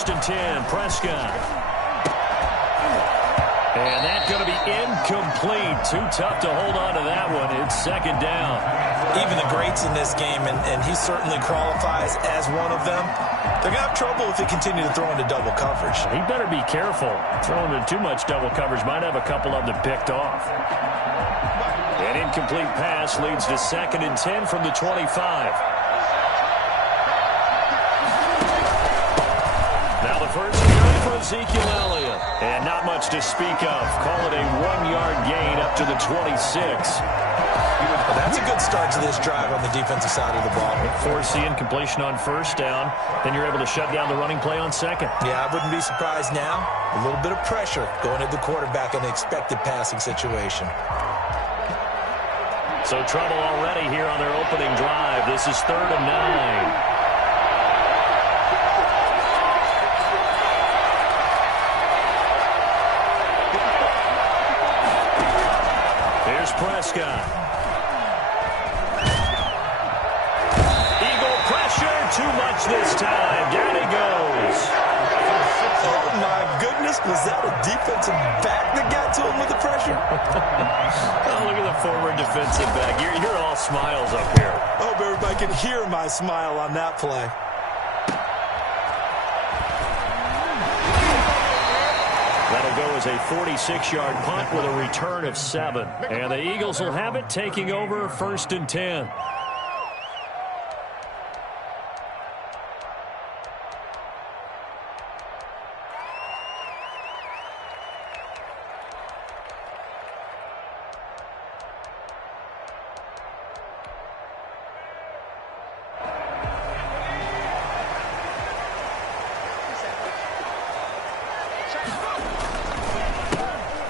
first and 10. Prescott. And that's going to be incomplete. Too tough to hold on to that one. It's second down. Even the greats in this game, and he certainly qualifies as one of them, they're going to have trouble if they continue to throw into double coverage. He better be careful. Throwing into too much double coverage might have a couple of them picked off. An incomplete pass leads to second and 10 from the 25. Now the first down for Ezekiel Elliott. And not much to speak of. Call it a 1-yard gain up to the 26. Well, that's a good start to this drive on the defensive side of the ball. Force the incompletion on first down. Then you're able to shut down the running play on second. Yeah, I wouldn't be surprised now. A little bit of pressure going at the quarterback in an expected passing situation. So trouble already here on their opening drive. This is 3rd and 9. Prescott. Eagle pressure, too much this time. Down he goes. Oh, my goodness. Was that a defensive back that got to him with the pressure? Oh, look at the forward defensive back. You're all smiles up here. I hope everybody can hear my smile on that play. That'll go as a 46-yard punt with a return of 7. And the Eagles will have it, taking over 1st and 10.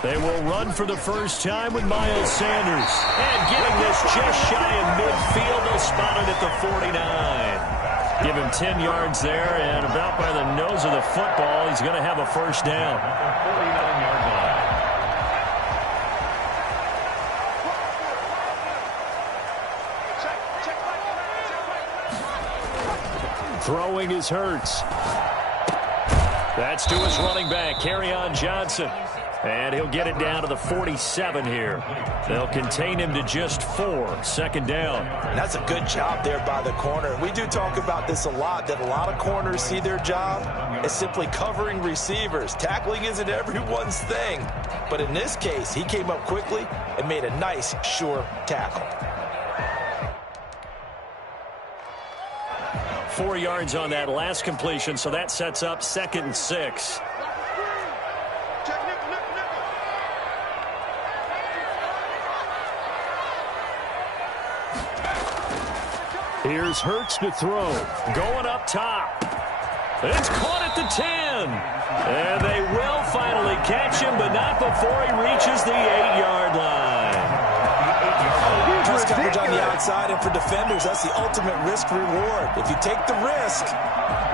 They will run for the first time with Miles Sanders. And getting this just shy of midfield. They'll spot it at the 49. Give him 10 yards there, and about by the nose of the football, he's going to have a first down. 49-yard line. Throwing is Hurts. That's to his running back, Kerryon Johnson. And he'll get it down to the 47 here. They'll contain him to just 4. 2nd down. And that's a good job there by the corner. We do talk about this a lot, that a lot of corners see their job as simply covering receivers. Tackling isn't everyone's thing. But in this case, he came up quickly and made a nice, sure tackle. 4 yards on that last completion, so that sets up 2nd and 6. Here's Hurts to throw. Going up top. It's caught at the 10. And they will finally catch him, but not before he reaches the 8-yard line. Press coverage on the outside, and for defenders, that's the ultimate risk-reward. If you take the risk,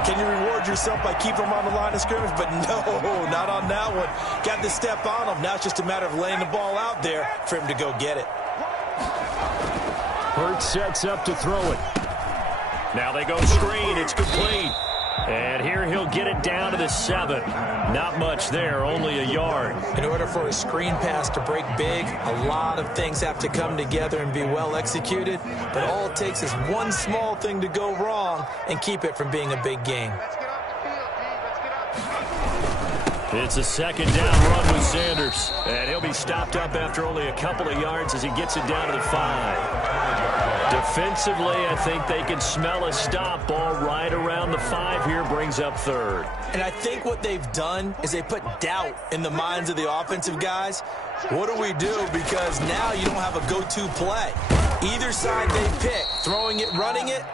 can you reward yourself by keeping them on the line of scrimmage? But no, not on that one. Got to step on him. Now it's just a matter of laying the ball out there for him to go get it. Hurts sets up to throw it. Now they go screen. It's complete. And here he'll get it down to the 7. Not much there, only a yard. In order for a screen pass to break big, a lot of things have to come together and be well executed. But all it takes is one small thing to go wrong and keep it from being a big game. It's a 2nd down run with Sanders. And he'll be stopped up after only a couple of yards as he gets it down to the 5. Defensively, I think they can smell a stop. Ball right around the 5 here, brings up 3rd. And I think what they've done is they put doubt in the minds of the offensive guys. What do we do? Because now you don't have a go-to play. Either side they pick, throwing it, running it,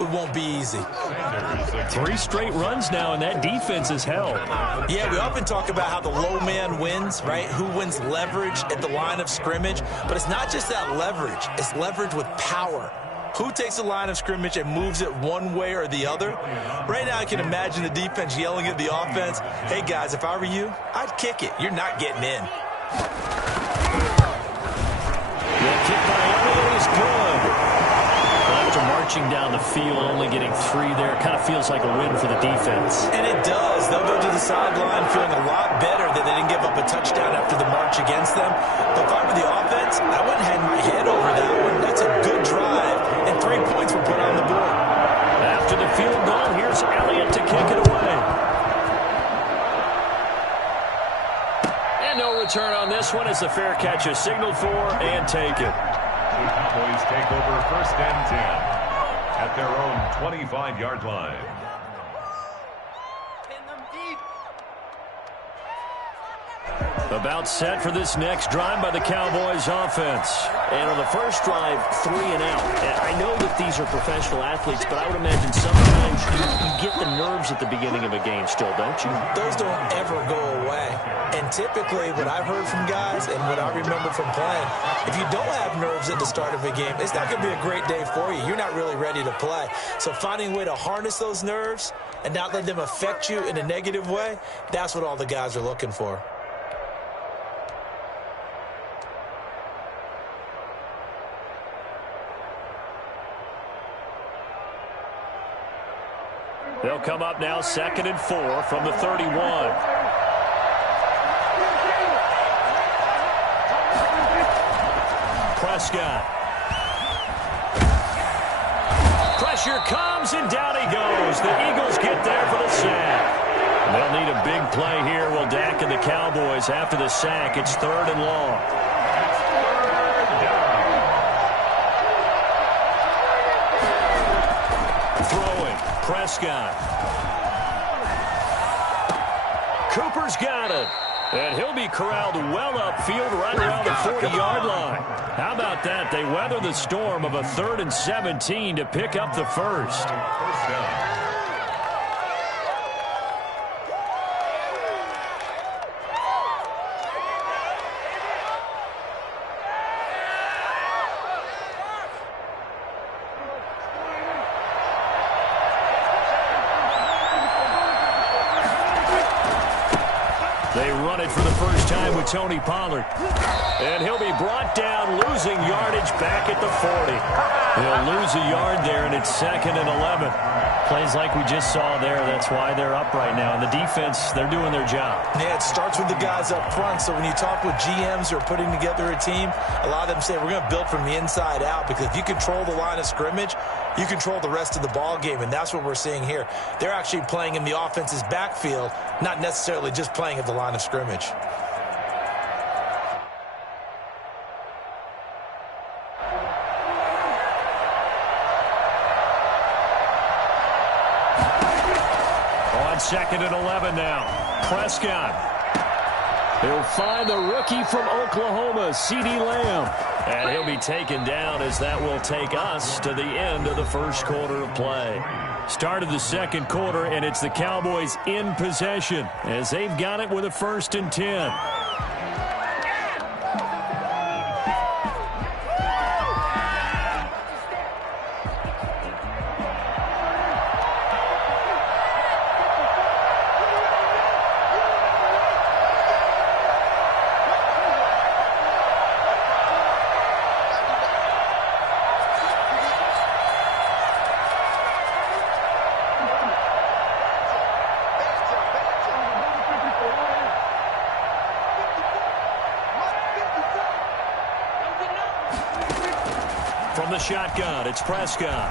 it won't be easy. 3 straight runs now, and that defense is held. Yeah, we often talk about how the low man wins, right? Who wins leverage at the line of scrimmage. But it's not just that leverage. It's leverage with power. Who takes the line of scrimmage and moves it one way or the other? Right now I can imagine the defense yelling at the offense, hey, guys, if I were you, I'd kick it. You're not getting in. The kick by Elliott is good. After marching down the field, only getting 3 there. Kind of feels like a win for the defense. And it does. They'll go to the sideline feeling a lot better that they didn't give up a touchdown after the march against them. But if I were the offense, I wouldn't hang my head over that one. That's a good drive, and 3 points were put on the board. After the field goal, here's Elliott to kick it away. And no return on this one as the fair catch is signaled for and taken. The Cowboys take over 1st and 10 at their own 25-yard line. About set for this next drive by the Cowboys offense. And on the first drive, 3 and out. And I know that these are professional athletes, but I would imagine sometimes you get the nerves at the beginning of a game still, don't you? Those don't ever go away. And typically what I've heard from guys and what I remember from playing, if you don't have nerves at the start of a game, it's not going to be a great day for you. You're not really ready to play. So finding a way to harness those nerves and not let them affect you in a negative way, that's what all the guys are looking for. They'll come up now 2nd and 4 from the 31. Prescott. Pressure comes, and down he goes. The Eagles get there for the sack. They'll need a big play here. Will Dak and the Cowboys after the sack. It's 3rd and long. Throwing. Prescott. Cooper's got it. And he'll be corralled well upfield right around the 40-yard line. How about that? They weather the storm of a 3rd and 17 to pick up the first. First down. They run it for the first time with Tony Pollard. And he'll be brought down, losing yardage back at the 40. He'll lose a yard there, and it's 2nd and 11. Plays like we just saw there. That's why they're up right now. And the defense, they're doing their job. Yeah, it starts with the guys up front. So when you talk with GMs who are putting together a team, a lot of them say we're going to build from the inside out, because if you control the line of scrimmage, you control the rest of the ball game, and that's what we're seeing here. They're actually playing in the offense's backfield, not necessarily just playing at the line of scrimmage. On 2nd and 11 now. Prescott. He'll find the rookie from Oklahoma, CeeDee Lamb. And he'll be taken down as that will take us to the end of the first quarter of play. Start of the second quarter, and it's the Cowboys in possession as they've got it with a 1st and 10. From the shotgun, it's Prescott.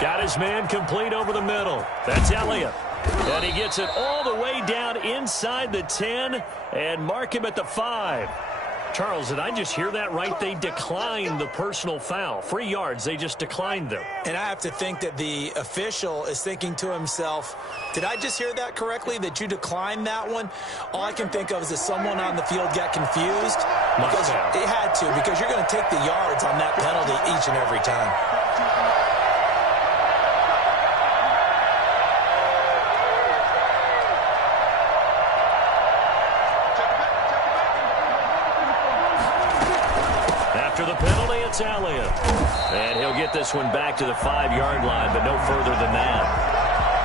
Got his man complete over the middle. That's Elliott. And he gets it all the way down inside the 10 and mark him at the 5. Charles, did I just hear that right? They declined the personal foul. 3 yards, they just declined them. And I have to think that the official is thinking to himself, did I just hear that correctly, that you declined that one? All I can think of is that someone on the field got confused. Because it had to, because you're going to take the yards on that penalty each and every time. After the penalty, it's Elliott. And he'll get this one back to the 5-yard line, but no further than that.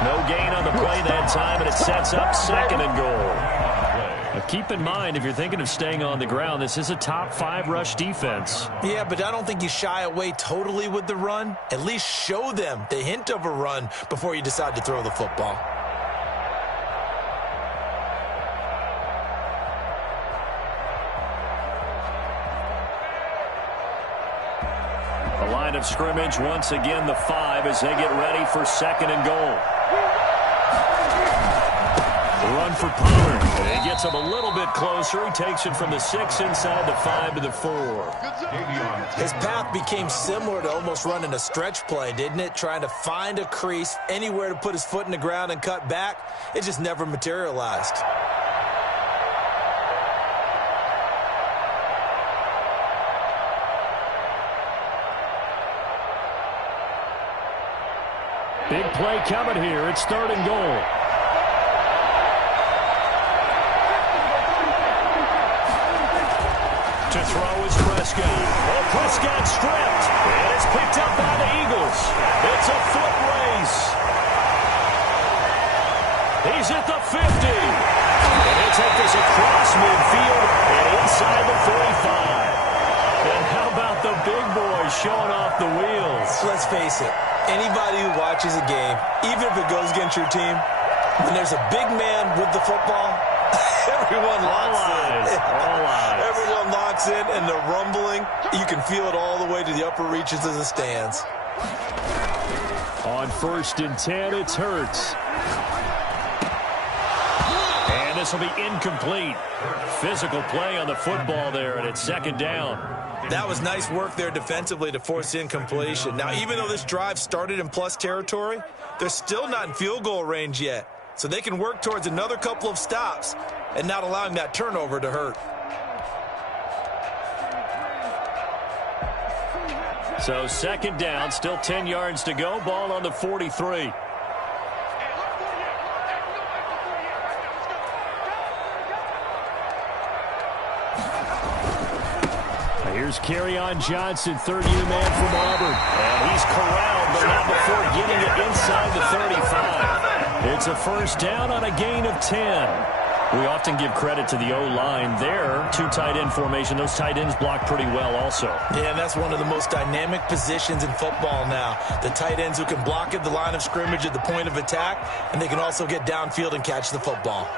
No gain on the play that time, and it sets up 2nd and goal. The Keep in mind, if you're thinking of staying on the ground, this is a top 5 rush defense. Yeah, but I don't think you shy away totally with the run. At least show them the hint of a run before you decide to throw the football. The line of scrimmage, once again, the 5 as they get ready for 2nd and goal. Run for Pollard. He gets him a little bit closer. He takes it from the 6 inside the 5 to the 4. His path became similar to almost running a stretch play, didn't it? Trying to find a crease, anywhere to put his foot in the ground and cut back. It just never materialized. Big play coming here. It's 3rd and goal. To throw is Prescott. Oh, Prescott stripped. And it's picked up by the Eagles. It's a foot race. He's at the 50. And he'll take this across midfield and inside the 45. And how about the big boys showing off the wheels? Let's face it. Anybody who watches a game, even if it goes against your team, when there's a big man with the football, everyone locks in. All eyes. Everyone locks in, and the rumbling, you can feel it all the way to the upper reaches of the stands. On 1st and 10, it's Hurts. And this will be incomplete. Physical play on the football there, and it's 2nd down. That was nice work there defensively to force incompletion. Now, even though this drive started in plus territory, they're still not in field goal range yet. So they can work towards another couple of stops and not allowing that turnover to hurt. So 2nd down, still 10 yards to go. Ball on the 43. Here's Kerryon Johnson, 3rd-year man from Auburn. And he's corralled, but not before getting it inside the 35. It's a 1st down on a gain of 10. We often give credit to the O-line there. 2 tight end formation. Those tight ends block pretty well also. Yeah, and that's one of the most dynamic positions in football now. The tight ends who can block at the line of scrimmage at the point of attack, and they can also get downfield and catch the football.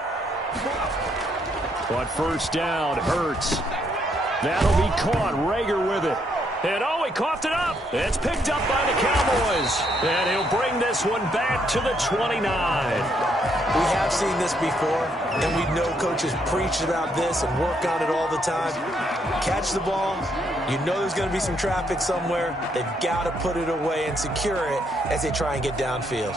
But 1st down, Hurts. That'll be caught. Rager with it. And oh, he coughed it up. It's picked up by the Cowboys. And he'll bring this one back to the 29. We have seen this before, and we know coaches preach about this and work on it all the time. Catch the ball. You know there's going to be some traffic somewhere. They've got to put it away and secure it as they try and get downfield.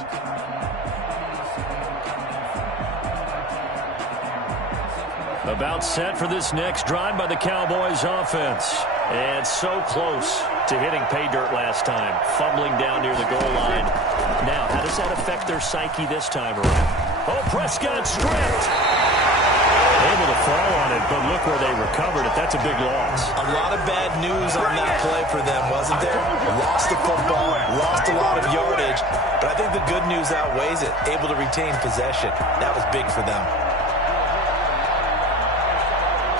About set for this next drive by the Cowboys offense. And so close to hitting pay dirt last time. Fumbling down near the goal line. Now, how does that affect their psyche this time around? Oh, Prescott stripped. Able to fall on it, but look where they recovered it. That's a big loss. A lot of bad news on that play for them, wasn't there? Lost the football, lost a lot of yardage, but I think the good news outweighs it. Able to retain possession. That was big for them.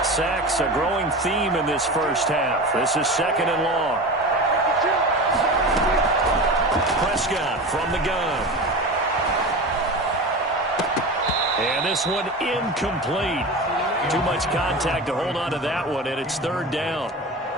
Sacks, a growing theme in this 1st half. This is 2nd and long. Prescott from the gun. And this one incomplete. Too much contact to hold on to that one, and it's 3rd down.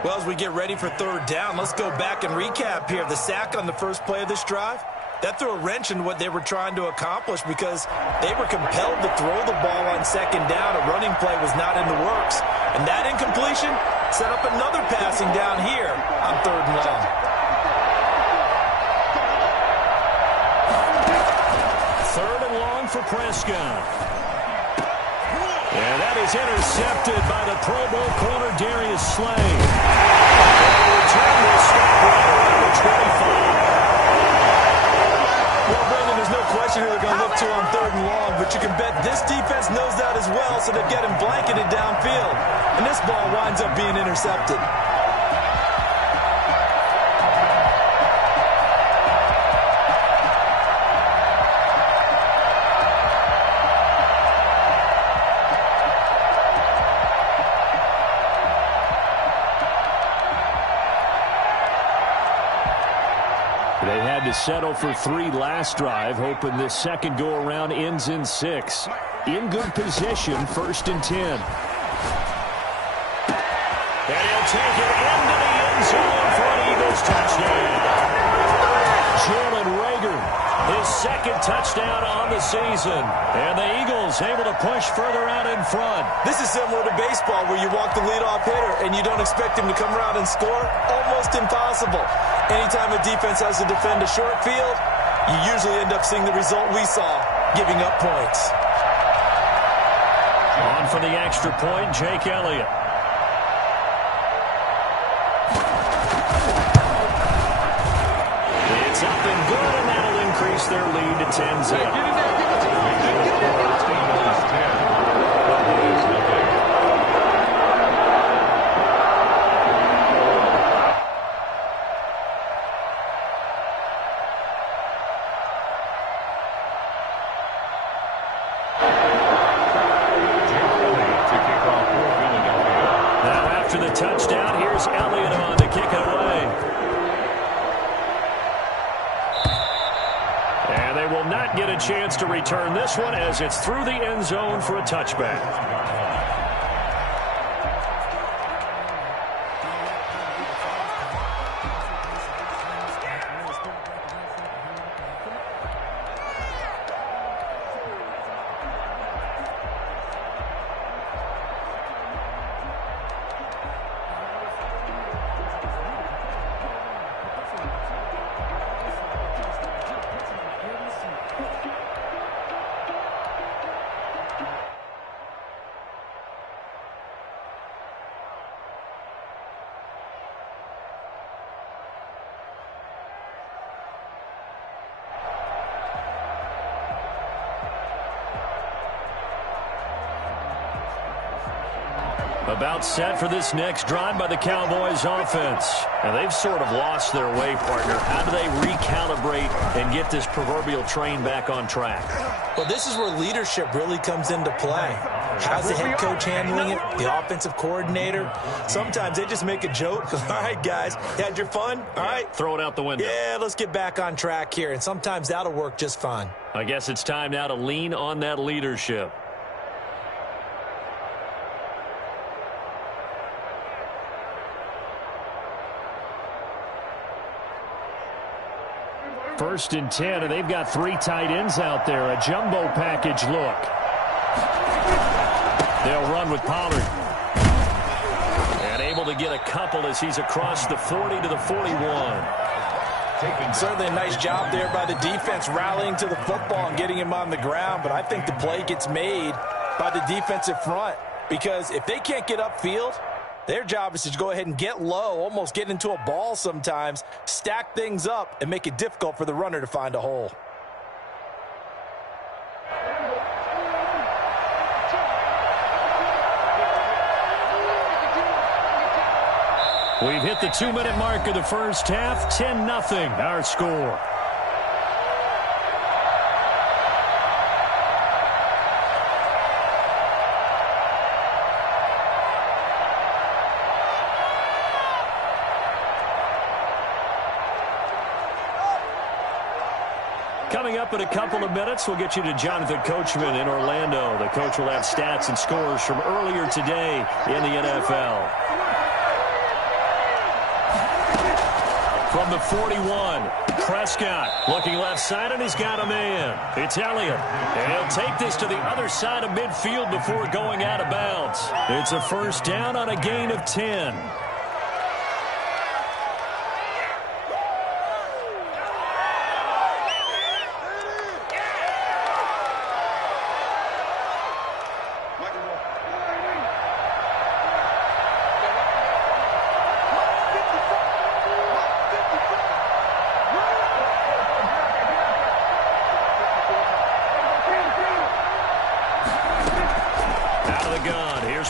Well, as we get ready for 3rd down, let's go back and recap here. The sack on the first play of this drive, that threw a wrench in what they were trying to accomplish because they were compelled to throw the ball on 2nd down. A running play was not in the works. And that incompletion set up another passing down here on 3rd and long. 3rd and long for Prescott. And that is intercepted by the Pro Bowl corner Darius Slay. And the return will stop right around the 25. Well, Brandon, there's no question who they're going to look to on 3rd and long, but you can bet this defense knows that as well, so they're getting blanketed downfield. And this ball winds up being intercepted. They had to settle for 3 last drive, hoping this second go-around ends in 6. In good position, 1st and 10. And he'll take it into the end zone for an Eagles touchdown. Jalen Reagor, his 2nd touchdown on the season. And the Eagles able to push further out in front. This is similar to baseball where you walk the leadoff hitter and you don't expect him to come around and score. Almost impossible. Anytime a defense has to defend a short field, you usually end up seeing the result we saw, giving up points. On for the extra point, Jake Elliott. It's up and good, and that'll increase their lead to 10-0. Touchdown. Here's Elliott on to kick it away. And they will not get a chance to return this one as it's through the end zone for a touchback. About set for this next drive by the Cowboys offense. And they've sort of lost their way, partner. How do they recalibrate and get this proverbial train back on track? Well, this is where leadership really comes into play. How's the head coach handling it? The offensive coordinator? Sometimes they just make a joke. All right, guys, you had your fun? All right. Throw it out the window. Yeah, let's get back on track here. And sometimes that'll work just fine. I guess it's time now to lean on that leadership. First and 10, and they've got 3 tight ends out there. A jumbo package look. They'll run with Pollard. And able to get a couple as he's across the 40 to the 41. Certainly a nice job there by the defense rallying to the football and getting him on the ground. But I think the play gets made by the defensive front. Because if they can't get upfield, their job is to go ahead and get low, almost get into a ball sometimes, stack things up, and make it difficult for the runner to find a hole. We've hit the 2-minute mark of the first half. 10-0, our score. Coming up in a couple of minutes, we'll get you to Jonathan Coachman in Orlando. The coach will have stats and scores from earlier today in the NFL. From the 41, Prescott looking left side, and he's got a man. It's Elliott. And he'll take this to the other side of midfield before going out of bounds. It's a first down on a gain of 10.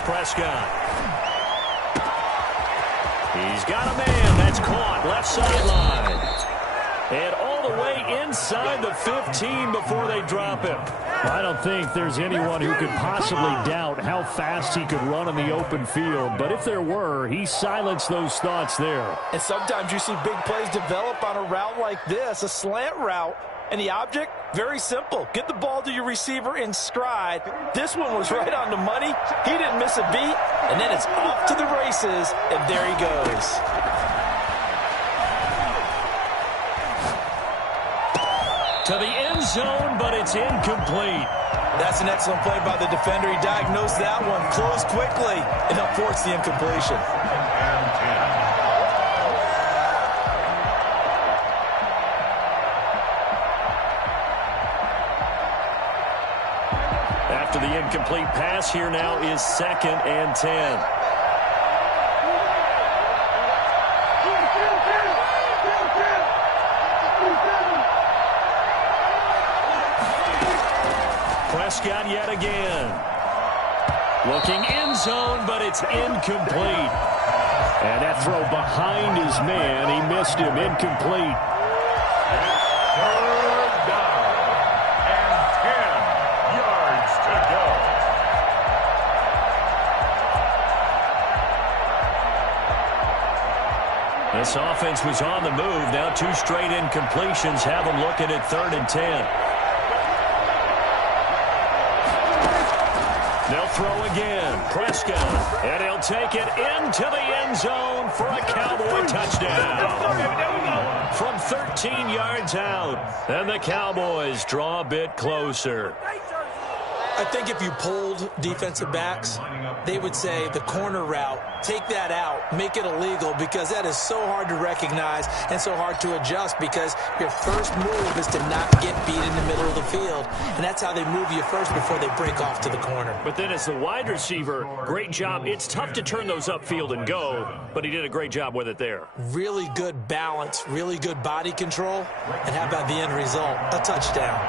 Prescott. He's got a man. That's caught. Left sideline. And all the way inside the 15 before they drop him. I don't think there's anyone who could possibly doubt how fast he could run in the open field. But if there were, he silenced those thoughts there. And sometimes you see big plays develop on a route like this, a slant route. And the object, very simple. Get the ball to your receiver in stride. This one was right on the money. He didn't miss a beat. And then it's off to the races, and there he goes. To the end zone, but it's incomplete. That's an excellent play by the defender. He diagnosed that one, closed quickly, and helped force the incompletion. After the incomplete pass, here now is 2nd and 10. Prescott yet again. Looking end zone, but it's incomplete. And that throw behind his man, he missed him, incomplete. Third down and 10 yards to go. This offense was on the move. Now 2 straight incompletions have them looking at 3rd and 10. They'll throw again. Prescott. And he'll take it into the end zone for a Cowboy touchdown. From 13 yards out. And the Cowboys draw a bit closer. I think if you polled defensive backs, they would say the corner route, take that out, make it illegal, because that is so hard to recognize and so hard to adjust, because your first move is to not get beat in the middle of the field. And that's how they move you first before they break off to the corner. But then as the wide receiver, great job. It's tough to turn those upfield and go, but he did a great job with it there. Really good balance, really good body control. And how about the end result? A touchdown.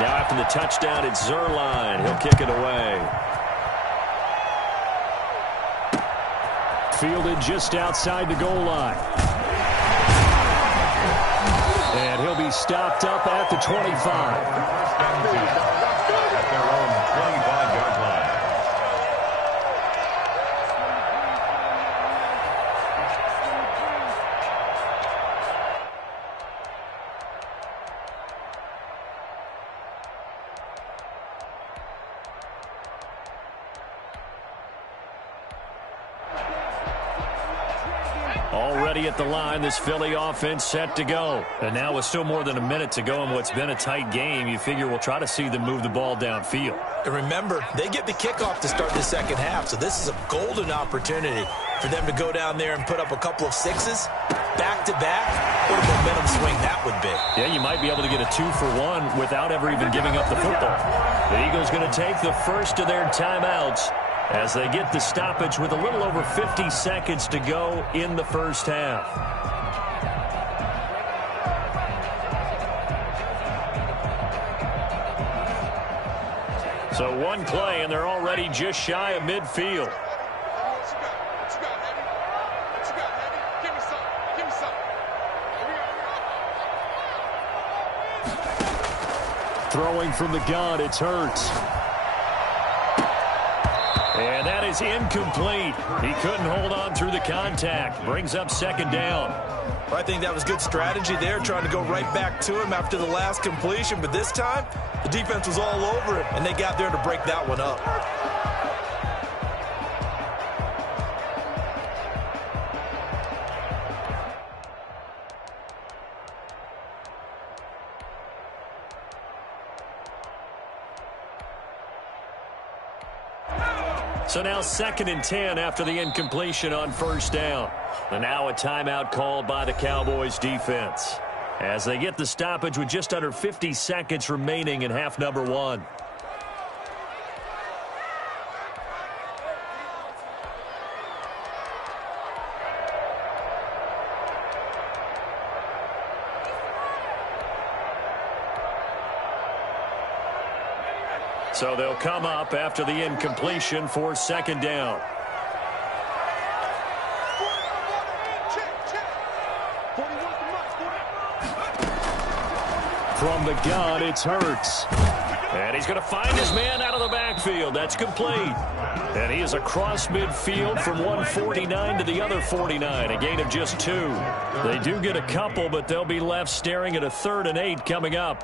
Now after the touchdown, it's Zuerlein. He'll kick it away. Fielded just outside the goal line. And he'll be stopped up at the 25. At their own 25-yard line. Already at the line, this Philly offense set to go. And now with still more than a minute to go in what's been a tight game, you figure we'll try to see them move the ball downfield. And remember, they get the kickoff to start the second half, so this is a golden opportunity for them to go down there and put up a couple of sixes back-to-back. What a momentum swing that would be. Yeah, you might be able to get a 2-for-1 without ever even giving up the football. The Eagles going to take the first of their timeouts as they get the stoppage with a little over 50 seconds to go in the first half. So one play, and they're already just shy of midfield. Throwing from the gun, it's Hurts. And that is incomplete. He couldn't hold on through the contact. Brings up second down. Well, I think that was good strategy there, trying to go right back to him after the last completion. But this time, the defense was all over it, and they got there to break that one up. So now 2nd and 10 after the incompletion on first down. And now a timeout called by the Cowboys defense as they get the stoppage with just under 50 seconds remaining in half number 1. So they'll come up after the incompletion for second down. From the gun, it's Hurts. And he's going to find his man out of the backfield. That's complete. And he is across midfield from one 49 to the other 49, a gain of just 2. They do get a couple, but they'll be left staring at a 3rd and 8 coming up.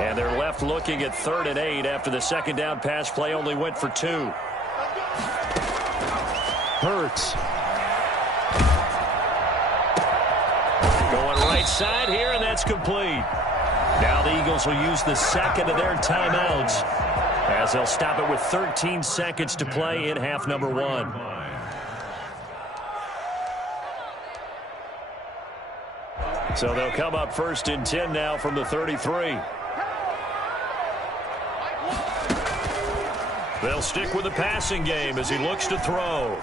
And they're left looking at 3rd and 8 after the second down pass play only went for 2. Hurts. Going right side here, and that's complete. Now the Eagles will use the second of their timeouts as they'll stop it with 13 seconds to play in half number 1. So they'll come up 1st and 10 now from the 33. They'll stick with the passing game as he looks to throw.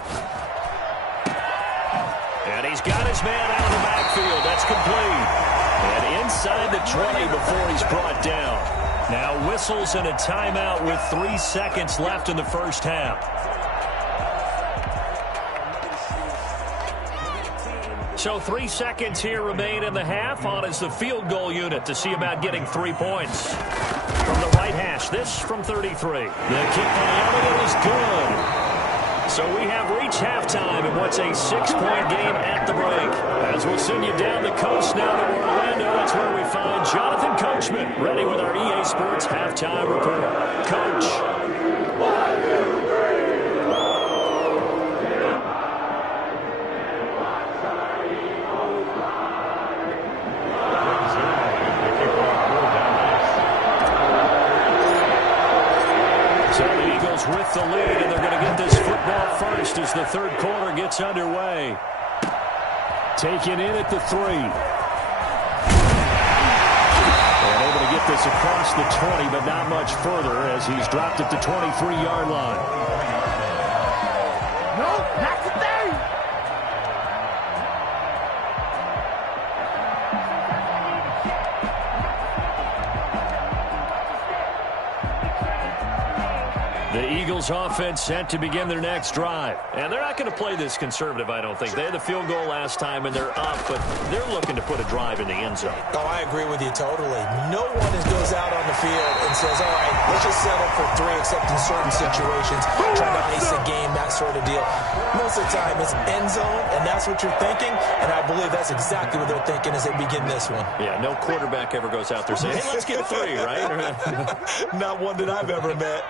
And he's got his man out of the backfield. That's complete. And inside the 20 before he's brought down. Now whistles and a timeout with 3 seconds left in the first half. So 3 seconds here remain in the half. On is the field goal unit to see about getting 3 points. From the right hash, this from 33. The kick by Elliott is good. So we have reached halftime in what's a 6-point game at the break. As we'll send you down the coast now to Orlando, that's where we find Jonathan Coachman, ready with our EA Sports Halftime Report. Coach. With the lead, and they're going to get this football first as the third quarter gets underway. Taken in at the 3. And able to get this across the 20, but not much further as he's dropped at the 23-yard line. No, not today. The Eagles offense set to begin their next drive. And they're not going to play this conservative, I don't think. They had the field goal last time, and they're up, but they're looking to put a drive in the end zone. Oh, I agree with you totally. No one goes out on the field and says, all right, let's just settle for 3, except in certain situations, trying to ice a game, that sort of deal. Most of the time, it's end zone, and that's what you're thinking, and I believe that's exactly what they're thinking as they begin this one. Yeah, no quarterback ever goes out there saying, hey, let's get 3, right? Not one that I've ever met.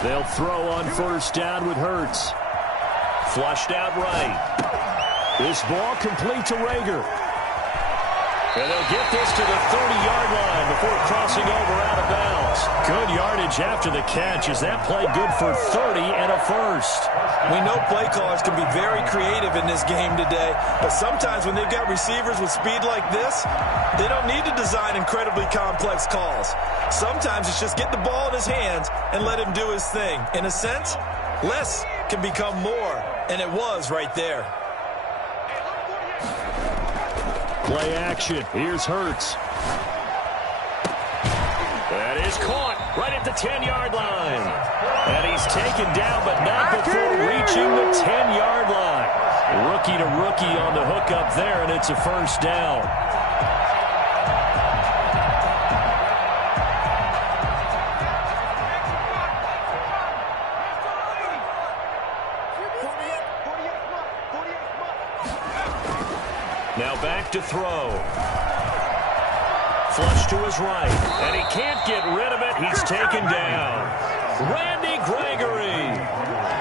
They'll throw on first down with Hurts. Flushed out right. This ball complete to Rager. And they'll get this to the 30-yard line before crossing over out of bounds. Good yardage after the catch. Is that play good for 30 and a first? We know play callers can be very creative in this game today, but sometimes when they've got receivers with speed like this, they don't need to design incredibly complex calls. Sometimes it's just get the ball in his hands and let him do his thing. In a sense, less can become more, and it was right there. Play action. Here's Hurts. That is caught right at the 10-yard line. And he's taken down, but not before reaching the 10-yard line. Rookie to rookie on the hook up there, and it's a first down. Now back to throw. Flush to his right. And he can't get rid of it. He's taken down. Randy Gregory.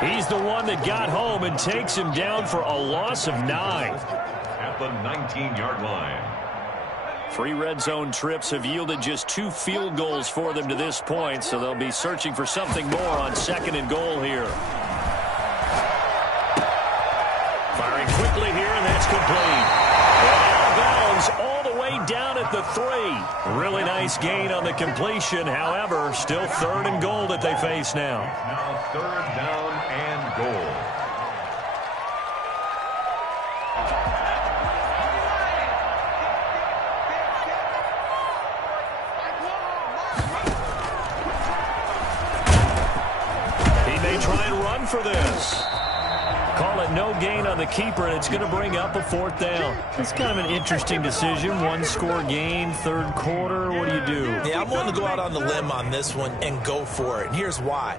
He's the one that got home and takes him down for a loss of 9. At the 19-yard line. 3 red zone trips have yielded just 2 field goals for them to this point, so they'll be searching for something more on 2nd and goal here. Firing quickly here, and that's complete. Out of bounds all the way down at the 3. Really nice gain on the completion. However, still 3rd and goal that they face now. Now 3rd down and goal. try and run for this. Call it no gain on the keeper, and it's going to bring up a 4th down. It's kind of an interesting decision. 1-score game, 3rd quarter. What do you do? Yeah, I'm willing to go out on the limb on this one and go for it. And here's why.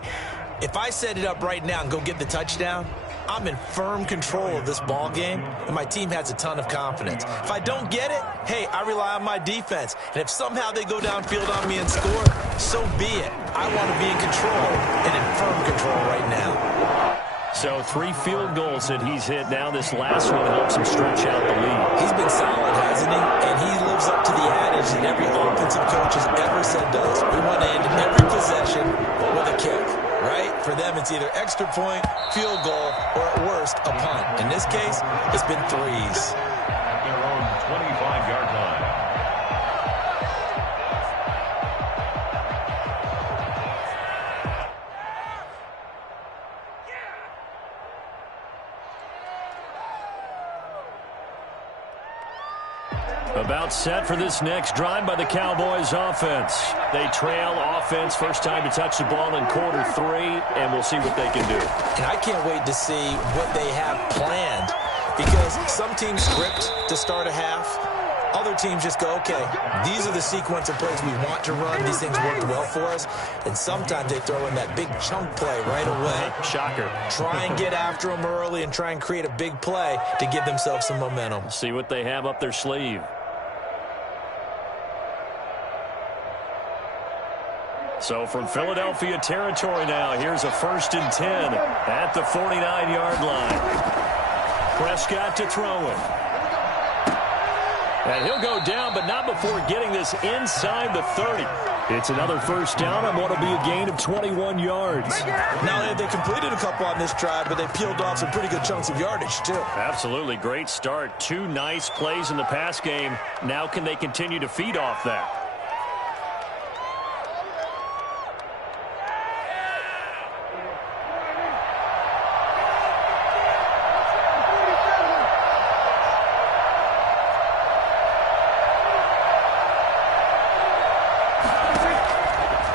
If I set it up right now and go get the touchdown, I'm in firm control of this ball game, and my team has a ton of confidence. If I don't get it, hey, I rely on my defense. And if somehow they go downfield on me and score, so be it. I want to be in control and in firm control right now. So 3 field goals that he's hit now. This last one helps him stretch out the lead. He's been solid, hasn't he? And he lives up to the adage that every offensive coach has ever said to us. We want to end every possession with a kick, right? For them, it's either extra point, field goal, or at worst, a punt. In this case, it's been 3s. At their own 25-yard line. About set for this next drive by the Cowboys offense. They trail offense, first time to touch the ball in quarter 3, and we'll see what they can do. And I can't wait to see what they have planned, because some teams script to start a half. Other teams just go, okay, these are the sequence of plays we want to run. These things work well for us. And sometimes they throw in that big chunk play right away. Shocker. Try and get after them early and try and create a big play to give themselves some momentum. See what they have up their sleeve. So from Philadelphia territory now, here's a 1st and 10 at the 49-yard line. Prescott to throw it. And he'll go down, but not before getting this inside the 30. It's another 1st down on what will be a gain of 21 yards. Now, they completed a couple on this drive, but they peeled off some pretty good chunks of yardage, too. Absolutely. Great start. 2 nice plays in the pass game. Now can they continue to feed off that?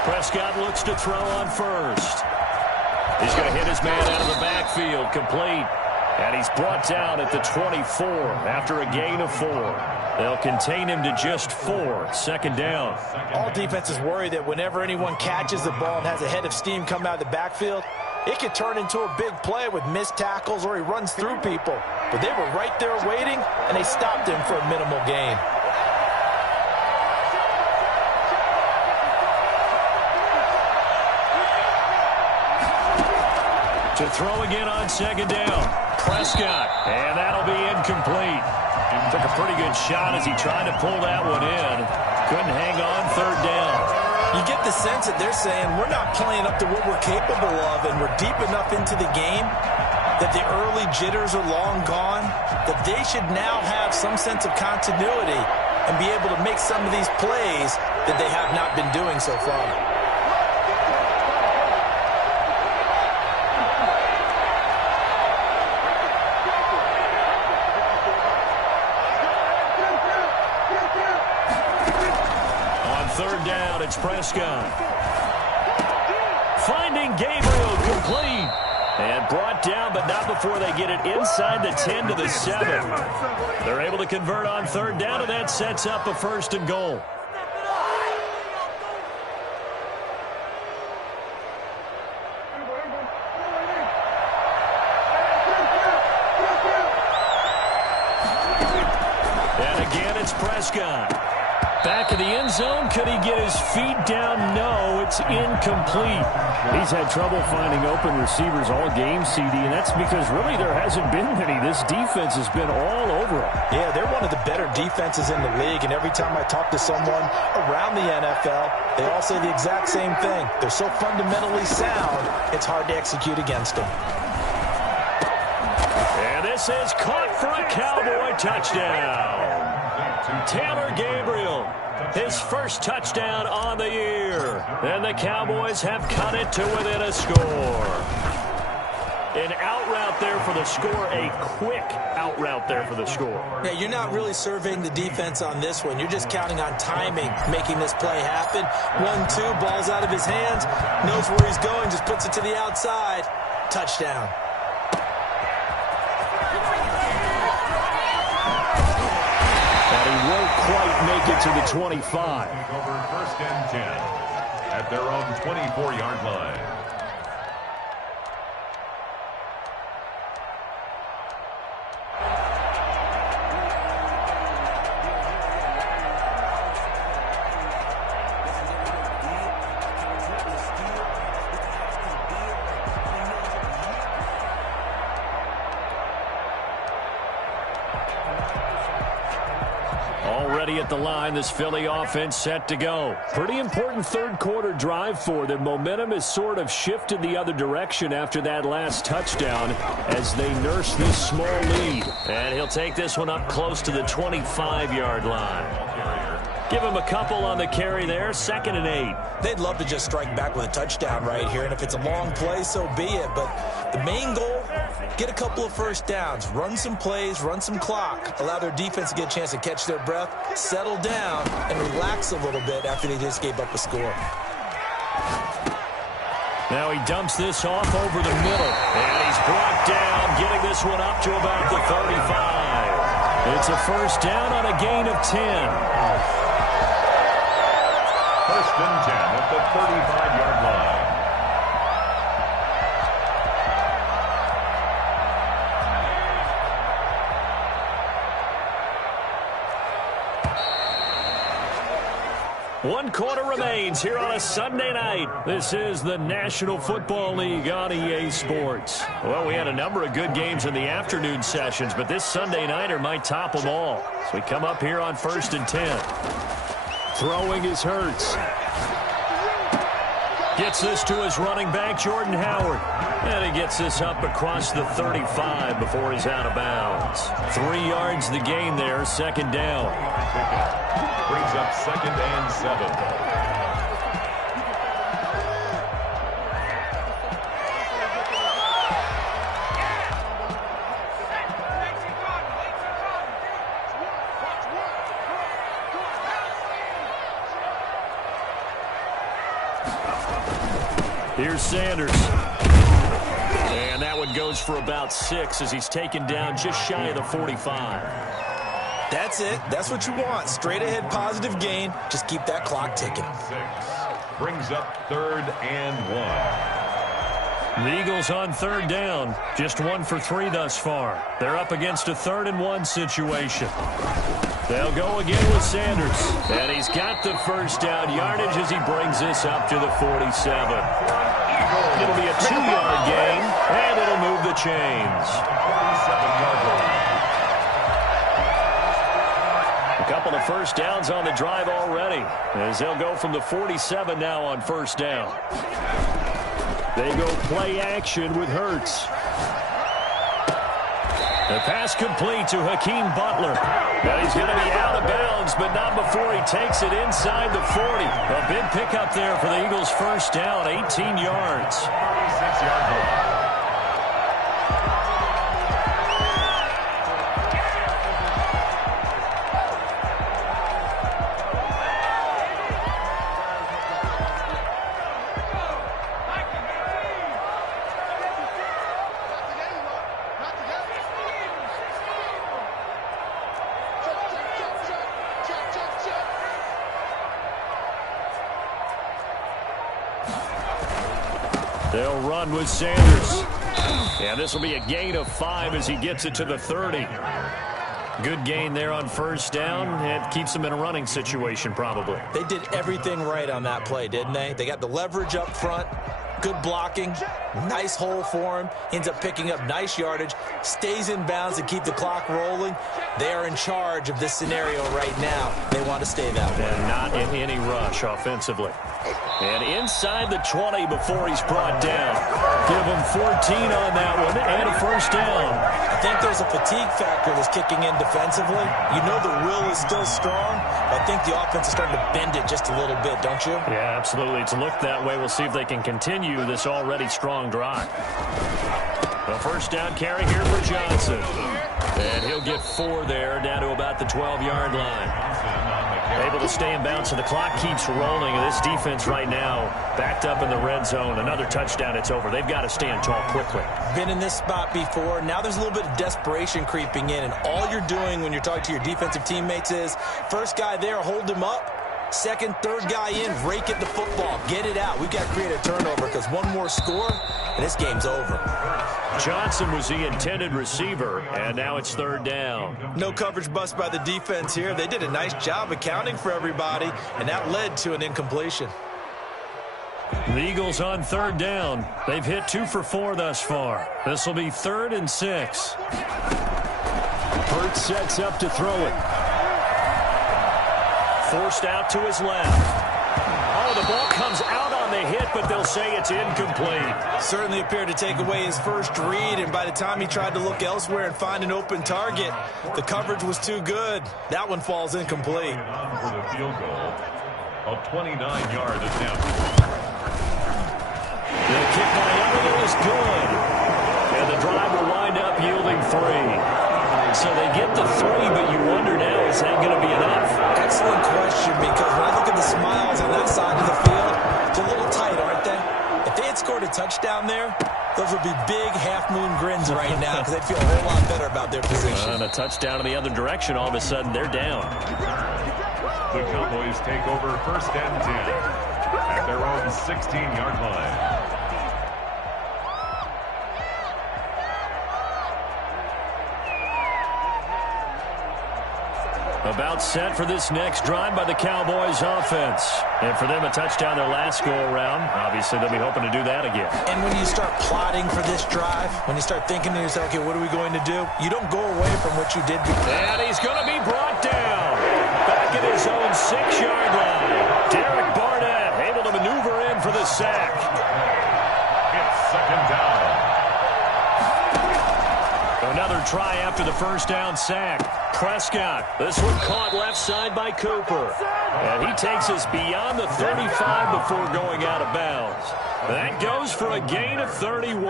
Prescott looks to throw on first. He's going to hit his man out of the backfield, complete. And he's brought down at the 24 after a gain of 4. They'll contain him to just 4, 2nd down. All defenses worry that whenever anyone catches the ball and has a head of steam come out of the backfield, it could turn into a big play with missed tackles or he runs through people. But they were right there waiting, and they stopped him for a minimal gain. To throw again on 2nd down. Prescott, and that'll be incomplete. Took a pretty good shot as he tried to pull that one in. Couldn't hang on 3rd down. You get the sense that they're saying we're not playing up to what we're capable of, and we're deep enough into the game that the early jitters are long gone, that they should now have some sense of continuity and be able to make some of these plays that they have not been doing so far. It's Prescott. Finding Gabriel, complete. And brought down, but not before they get it inside the 10 to the 7. They're able to convert on 3rd down, and that sets up a 1st and goal. And again, it's Prescott. Back in the end zone. Could he get his feet down? No, it's incomplete. He's had trouble finding open receivers all game, CD, and that's because really there hasn't been many. This defense has been all over him. Yeah, they're one of the better defenses in the league, and every time I talk to someone around the NFL, they all say the exact same thing. They're so fundamentally sound, it's hard to execute against them. And this is caught for a Cowboy touchdown. Taylor Gabriel, his 1st touchdown on the year. And the Cowboys have cut it to within a score. An out route there for the score, a quick out route there for the score. Yeah, you're not really surveying the defense on this one. You're just counting on timing, making this play happen. 1-2, ball's out of his hands, knows where he's going, just puts it to the outside. touchdown. And he won't quite make it to the 25. Over 1st and 10 at their own 24-yard line. Already at the line, this Philly offense set to go. Pretty important third quarter drive for them. Momentum has sort of shifted the other direction after that last touchdown as they nurse this small lead. And he'll take this one up close to the 25-yard line. Give him a couple on the carry there, 2nd and 8. They'd love to just strike back with a touchdown right here, and if it's a long play, so be it. But the main goal, get a couple of first downs, run some plays, run some clock, allow their defense to get a chance to catch their breath, settle down, and relax a little bit after they just gave up a score. Now he dumps this off over the middle, and he's brought down, getting this one up to about the 35. It's a first down on a gain of 10. 1st and 10 at the 35-yard line. One quarter remains here on a Sunday night. This is the National Football League on EA Sports. Well, we had a number of good games in the afternoon sessions, but this Sunday nighter might top them all. So we come up here on 1st and 10. Throwing is Hurts. Gets this to his running back, Jordan Howard. And he gets this up across the 35 before he's out of bounds. 3 yards the gain there, 2nd down. Brings up 2nd and 7. Here's Sanders. And that one goes for about 6 as he's taken down just shy of the 45. That's it. That's what you want. Straight ahead positive gain. Just keep that clock ticking. 6 brings up 3rd and 1. The Eagles on 3rd down. Just 1 for 3 thus far. They're up against a 3rd and 1 situation. They'll go again with Sanders. And he's got the first down yardage as he brings this up to the 47. It'll be a 2-yard gain, and it'll move the chains. 47-yard line. A couple of first downs on the drive already, as they'll go from the 47 now on 1st down. They go play action with Hurts. The pass complete to Hakeem Butler. Now he's going to be out of bounds, but not before he takes it inside the 40. A big pickup there for the Eagles' first down, 18 yards. 46-yard line. They'll run with Sanders. And this will be a gain of 5 as he gets it to the 30. Good gain there on first down. It keeps them in a running situation probably. They did everything right on that play, didn't they? They got the leverage up front, good blocking, nice hole for him, ends up picking up nice yardage, stays in bounds to keep the clock rolling. They are in charge of this scenario right now. They want to stay that way. And not in any rush offensively. And inside the 20 before he's brought down. Give him 14 on that one and a first down. I think there's a fatigue factor that's kicking in defensively. You know the will is still strong, but I think the offense is starting to bend it just a little bit, don't you? Yeah, absolutely. It's looked that way. We'll see if they can continue this already strong drive. A first down carry here for Johnson. And he'll get 4 there, down to about the 12-yard line. Able to stay in bounds, so the clock keeps rolling. And this defense right now backed up in the red zone. Another touchdown, it's over. They've got to stand tall quickly. Been in this spot before. Now there's a little bit of desperation creeping in, and all you're doing when you're talking to your defensive teammates is first guy there, hold him up. Second, third guy in, rake at the football. Get it out. We've got to create a turnover because one more score, and this game's over. Johnson was the intended receiver, and now it's third down. No coverage bust by the defense here. They did a nice job accounting for everybody, and that led to an incompletion. The Eagles on third down. They've hit 2 for 4 thus far. This will be 3rd and 6. Hurts sets up to throw it. Forced out to his left. Oh, the ball comes out on the hit, but they'll say it's incomplete. Certainly appeared to take away his first read, and by the time he tried to look elsewhere and find an open target, the coverage was too good. That one falls incomplete. For the field goal, a 29-yard attempt. The kick by Everett is good. And the drive will wind up yielding 3. So they get the 3, but you wonder now, is that going to be enough? Excellent question, because when I look at the smiles on that side of the field, they're a little tight, aren't they? If they had scored a touchdown there, those would be big half-moon grins right now because they'd feel a whole lot better about their position. And a touchdown in the other direction, all of a sudden they're down. The Cowboys take over 1st and 10 at their own 16-yard line. About set for this next drive by the Cowboys offense. And for them, a touchdown their last go-around. Obviously, they'll be hoping to do that again. And when you start plotting for this drive, when you start thinking to yourself, okay, what are we going to do? You don't go away from what you did before. And he's going to be brought down. Back at his own 6-yard line. Derek Barnett able to maneuver in for the sack. It's 2nd down. Another try after the first down sack. Prescott, this one caught left side by Cooper. And he takes us beyond the 35 before going out of bounds. That goes for a gain of 31.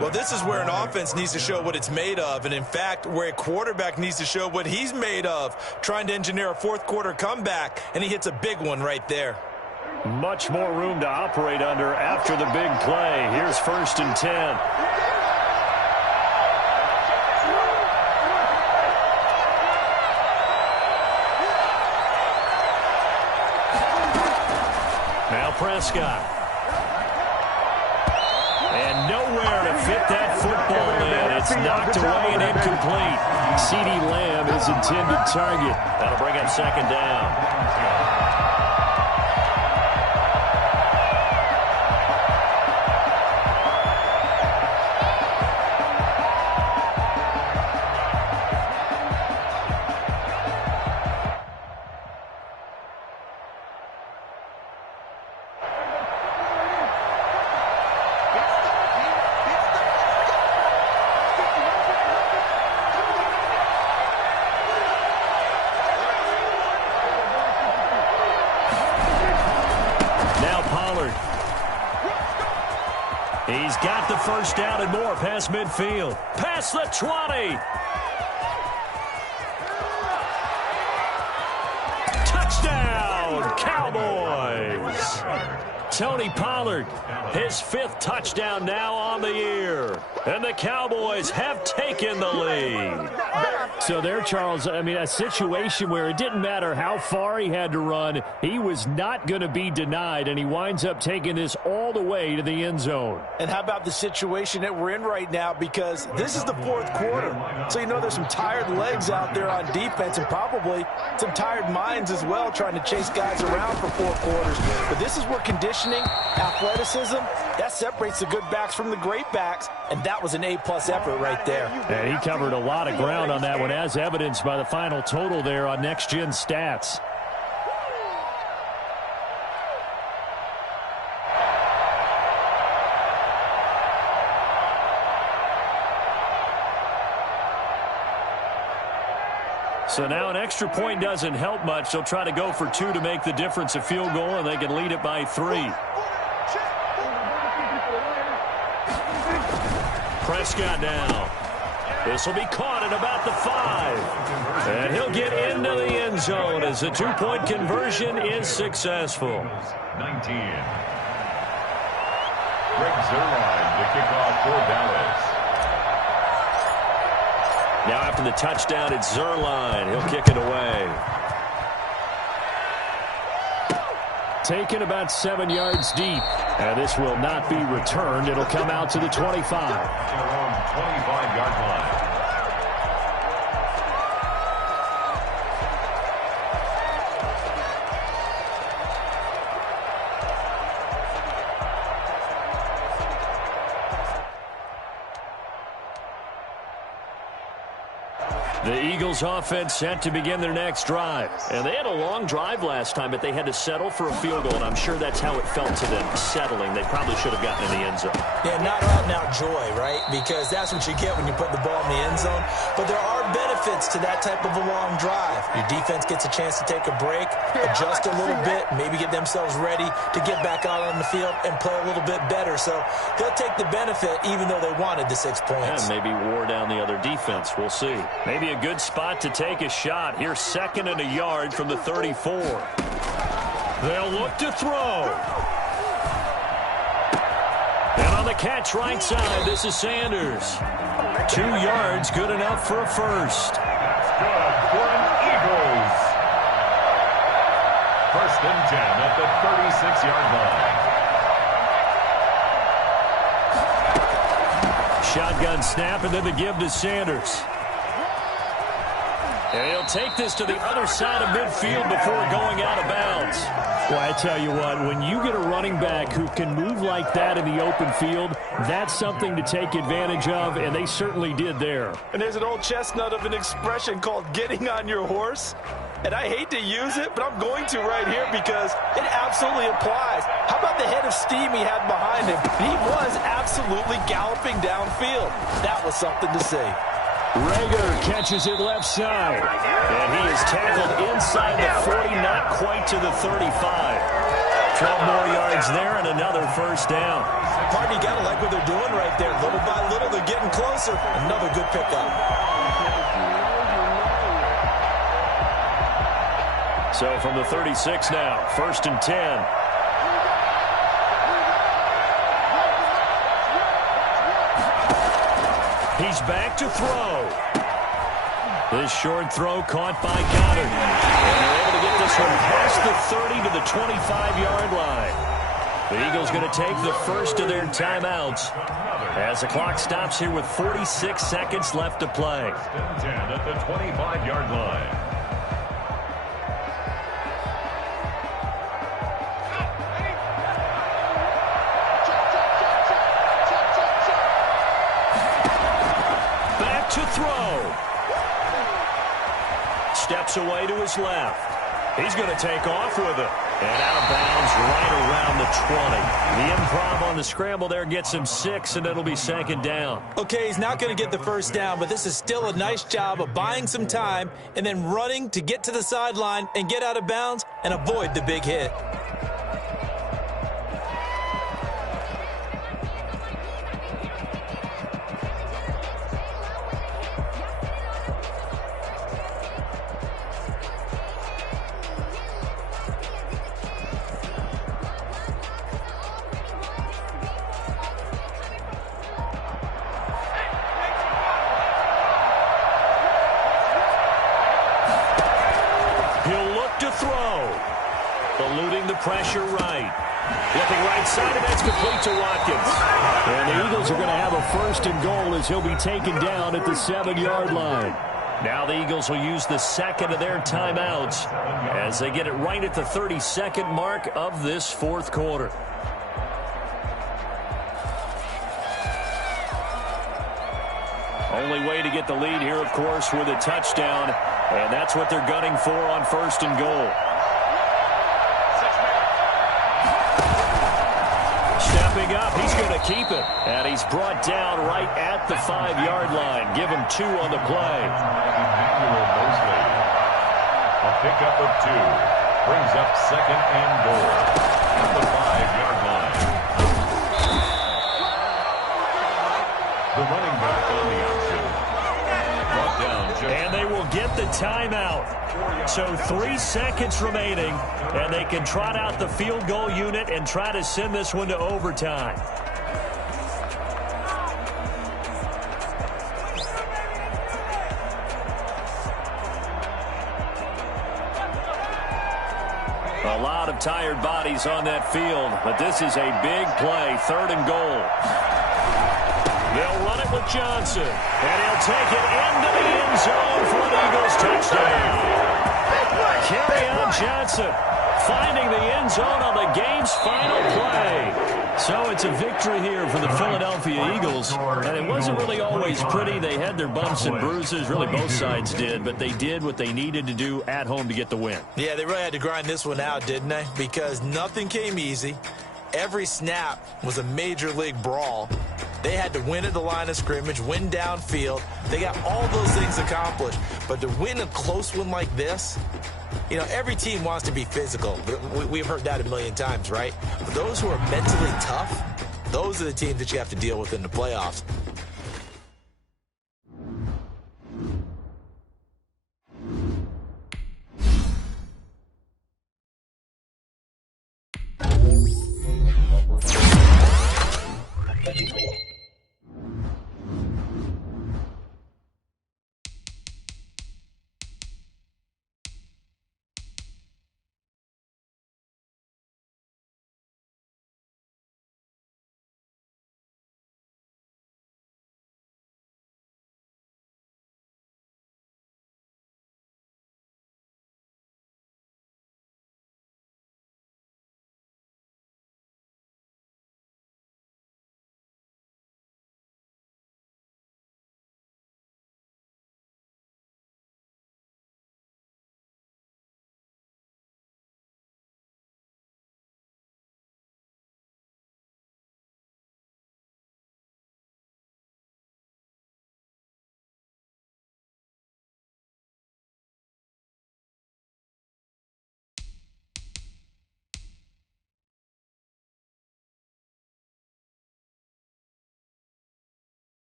Well, this is where an offense needs to show what it's made of. And, in fact, where a quarterback needs to show what he's made of, trying to engineer a fourth-quarter comeback, and he hits a big one right there. Much more room to operate under after the big play. Here's 1st and 10. Prescott. And nowhere to fit that football in. It's knocked away and incomplete. CeeDee Lamb is intended target. That'll bring up 2nd down. He's got the first down and more past midfield. Past the 20. Touchdown, Cowboys. Tony Pollard, his 5th touchdown now on the year. And the Cowboys have taken the lead. So there, Charles, I mean, a situation where it didn't matter how far he had to run, he was not going to be denied, and he winds up taking this all the way to the end zone. And how about the situation that we're in right now? Because this is the 4th quarter. So you know there's some tired legs out there on defense and probably some tired minds as well trying to chase guys around for 4 quarters. But this is where conditioning, athleticism, that separates the good backs from the great backs, and that was an A-plus effort right there. And he covered a lot of ground on that one, as evidenced by the final total there on Next Gen Stats. So now an extra point doesn't help much. They'll try to go for 2 to make the difference a field goal, and they can lead it by 3. Prescott now. This will be caught at about the 5. And he'll get into the end zone as the two-point conversion is successful. 19. Greg Zuerlein to kick off for Dallas. Now after the touchdown, it's Zuerlein. He'll kick it away. Taken about 7 yards deep. And this will not be returned. It'll come out to the 25. Their own 25-yard line. The Eagles offense set to begin their next drive. And they had a long drive last time, but they had to settle for a field goal, and I'm sure that's how it felt to them, settling. They probably should have gotten in the end zone. Yeah, not out-and-out joy, right? Because that's what you get when you put the ball in the end zone. But there are benefits to that type of a long drive. Your defense gets a chance to take a break, adjust a little bit, maybe get themselves ready to get back out on the field and play a little bit better. So they'll take the benefit even though they wanted the 6 points. Yeah, maybe wore down the other defense. We'll see. Maybe a good spot to take a shot. Here's 2nd and a yard from the 34. They'll look to throw. And on the catch right side, this is Sanders. 2 yards, good enough for a first. That's good for an Eagles. 1st and 10 at the 36-yard line. Shotgun snap, and then the give to Sanders. And he'll take this to the other side of midfield before going out of bounds. Well, I tell you what, when you get a running back who can move like that in the open field, that's something to take advantage of, and they certainly did there. And there's an old chestnut of an expression called getting on your horse. And I hate to use it, but I'm going to right here because it absolutely applies. How about the head of steam he had behind him? He was absolutely galloping downfield. That was something to see. Reagor catches it left side. And he is tackled inside the 40, not quite to the 35. 12 more yards there and another first down. Martin, you got to like what they're doing right there. Little by little, they're getting closer. Another good pickup. So from the 36 now, 1st and 10. He's back to throw. This short throw caught by Goddard. And they're able to get this one past the 30 to the 25-yard line. The Eagles going to take the first of their timeouts as the clock stops here with 46 seconds left to play. 1st and 10 at the 25-yard line. To throw. Steps away to his left. He's going to take off with it. And out of bounds right around the 20. The improv on the scramble there gets him 6, and it'll be 2nd down. Okay, he's not going to get the first down, but this is still a nice job of buying some time and then running to get to the sideline and get out of bounds and avoid the big hit. Eluding the pressure right. Looking right side, and that's complete to Watkins. And the Eagles are going to have a 1st and goal as he'll be taken down at the 7-yard line. Now the Eagles will use the 2nd of their timeouts as they get it right at the 32nd mark of this 4th quarter. Only way to get the lead here, of course, with a touchdown, and that's what they're gunning for on 1st and goal. Stepping up, he's going to keep it. And he's brought down right at the 5-yard line. Give him 2 on the play. Emmanuel Mosley. A pickup of 2. Brings up 2nd and goal. At the 5-yard line. The running back on the option. So 3 seconds remaining, and they can trot out the field goal unit and try to send this one to overtime. A lot of tired bodies on that field, but this is a big play, 3rd and goal. They'll run it with Johnson, and he'll take it into the end zone for an Eagles touchdown. Kerryon Johnson finding the end zone on the game's final play. So it's a victory here for the Philadelphia Eagles, and it wasn't really always pretty. They had their bumps and bruises, really both sides did, but they did what they needed to do at home to get the win. Yeah, they really had to grind this one out, didn't they? Because nothing came easy. Every snap was a major league brawl. They had to win at the line of scrimmage, win downfield. They got all those things accomplished. But to win a close one like this, you know, every team wants to be physical. We've heard that a million times, right? But those who are mentally tough, those are the teams that you have to deal with in the playoffs.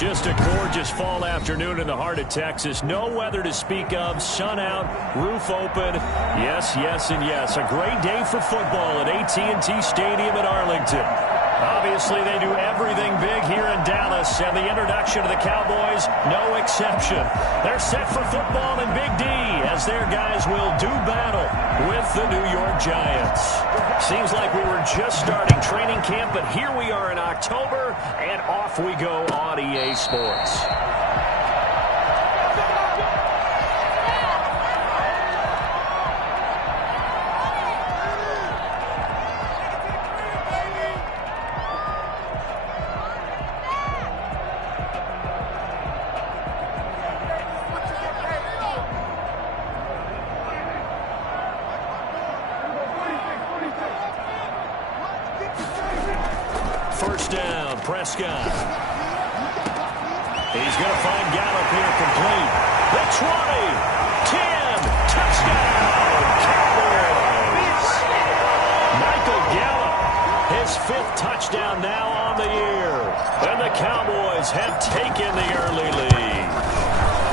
Just a gorgeous fall afternoon in the heart of Texas. No weather to speak of. Sun out, roof open. Yes, yes, and yes. A great day for football at AT&T Stadium in Arlington. Obviously, they do everything big here in Dallas, and the introduction of the Cowboys, no exception. They're set for football in Big D as their guys will do battle with the New York Giants. Seems like we were just starting training camp, but here we are in October, and off we go on EA Sports. First down, Prescott. He's going to find Gallup here complete. The 20, 10, touchdown, Cowboys. Michael Gallup, his 5th touchdown now on the year. And the Cowboys have taken the early lead.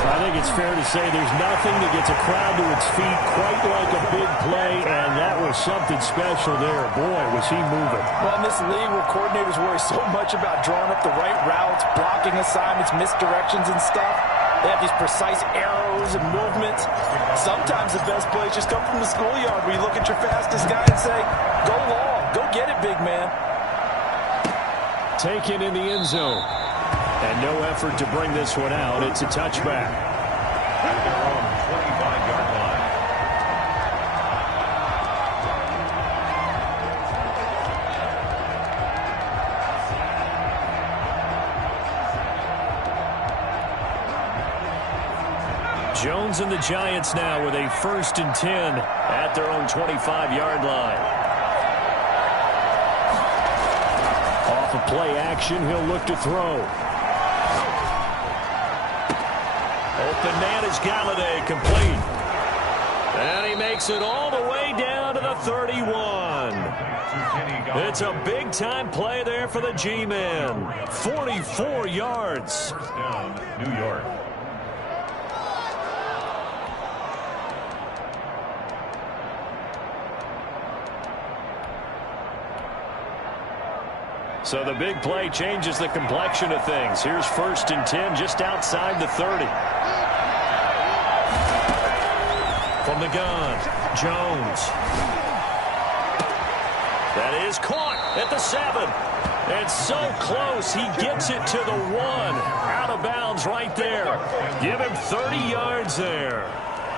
I think it's fair to say there's nothing that gets a crowd to its feet quite like a big play, and that was something special there. Boy, was he moving. Well, in this league where coordinators worry so much about drawing up the right routes, blocking assignments, misdirections and stuff, They have these precise arrows and movements. Sometimes the best plays just come from the schoolyard where you look at your fastest guy and say, go long, go get it, big man. Taken in the end zone. And no effort to bring this one out. It's a touchback. At their own 25-yard line. Jones and the Giants now with a 1st and 10 at their own 25-yard line. Off of play action, he'll look to throw. Open man is Galladay, complete. And he makes it all the way down to the 31. It's a big-time play there for the G-Men. 44 yards. First down, New York. So the big play changes the complexion of things. Here's 1st and 10 just outside the 30. From the gun, Jones. That is caught at the 7. And so close, he gets it to the 1. Out of bounds right there. Give him 30 yards there.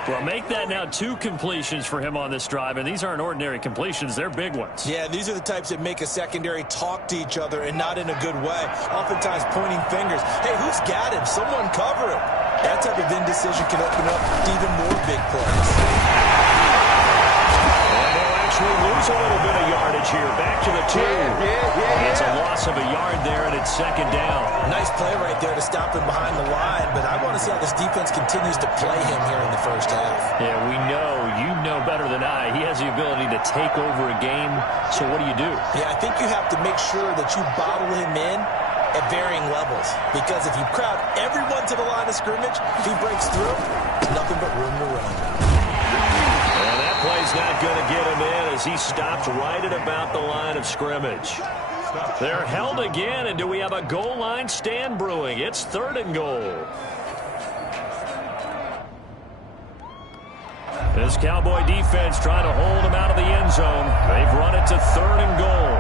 Well, make that now 2 completions for him on this drive, and these aren't ordinary completions. They're big ones. Yeah, these are the types that make a secondary talk to each other and not in a good way. Oftentimes pointing fingers. Hey, who's got him? Someone cover him. That type of indecision can open up to even more big plays. And they'll actually lose a little bit of yardage here. Back to the 2. It's a loss of a yard there, and it's 2nd down. Nice play right there to stop him behind the line, but I want to see how this defense continues to play him here in the first half. Yeah, we know, you know better than I, he has the ability to take over a game, so what do you do? Yeah, I think you have to make sure that you bottle him in at varying levels, because if you crowd everyone to the line of scrimmage, if he breaks through, it's nothing but room to run. And that play's not going to get him in as he stopped right at about the line of scrimmage. They're held again, and do we have a goal line stand brewing? It's 3rd and goal. This Cowboy defense trying to hold him out of the end zone. They've run it to 3rd and goal.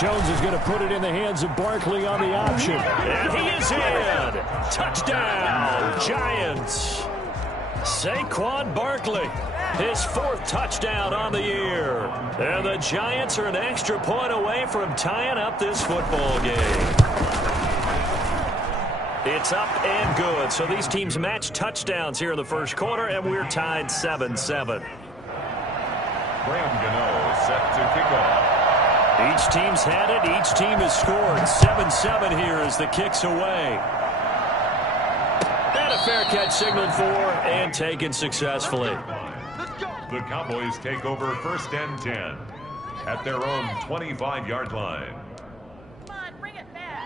Jones is going to put it in the hands of Barkley on the option. And he is in. Touchdown, Giants. Saquon Barkley, his 4th touchdown on the year. And the Giants are an extra point away from tying up this football game. It's up and good. So these teams match touchdowns here in the first quarter, and we're tied 7-7. Graham Gano set to kick off. Each team's had it. Each team has scored. 7-7 here as the kick's away. And a fair catch signaled for and taken successfully. The Cowboys take over 1st and 10 at their own 25-yard line. Come on, bring it back.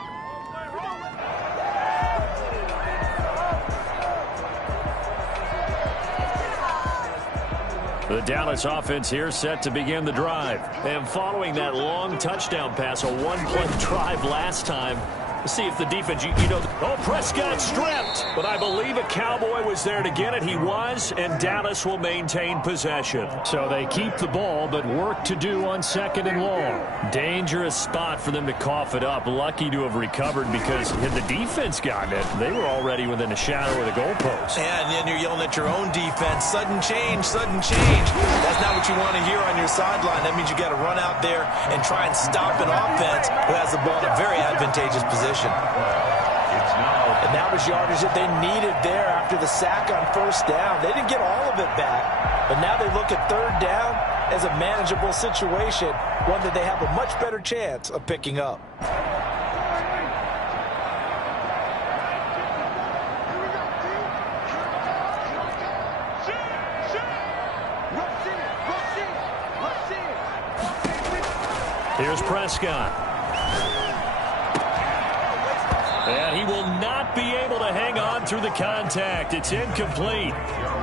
The Dallas offense here set to begin the drive. And following that long touchdown pass, a one-play drive last time, let's see if the defense, Prescott stripped. But I believe a Cowboy was there to get it. He was, and Dallas will maintain possession. So they keep the ball, but work to do on 2nd and long. Dangerous spot for them to cough it up. Lucky to have recovered because had the defense gotten it, they were already within a shadow of the goalpost. Yeah, and then you're yelling at your own defense. Sudden change, sudden change. That's not what you want to hear on your sideline. That means you got to run out there and try and stop an offense who has the ball in a very advantageous position. And that was yardage that they needed there after the sack on 1st down. They didn't get all of it back, but now they look at 3rd down as a manageable situation, one that they have a much better chance of picking up. Here's Prescott. And he will not be able to to hang on through the contact. It's incomplete.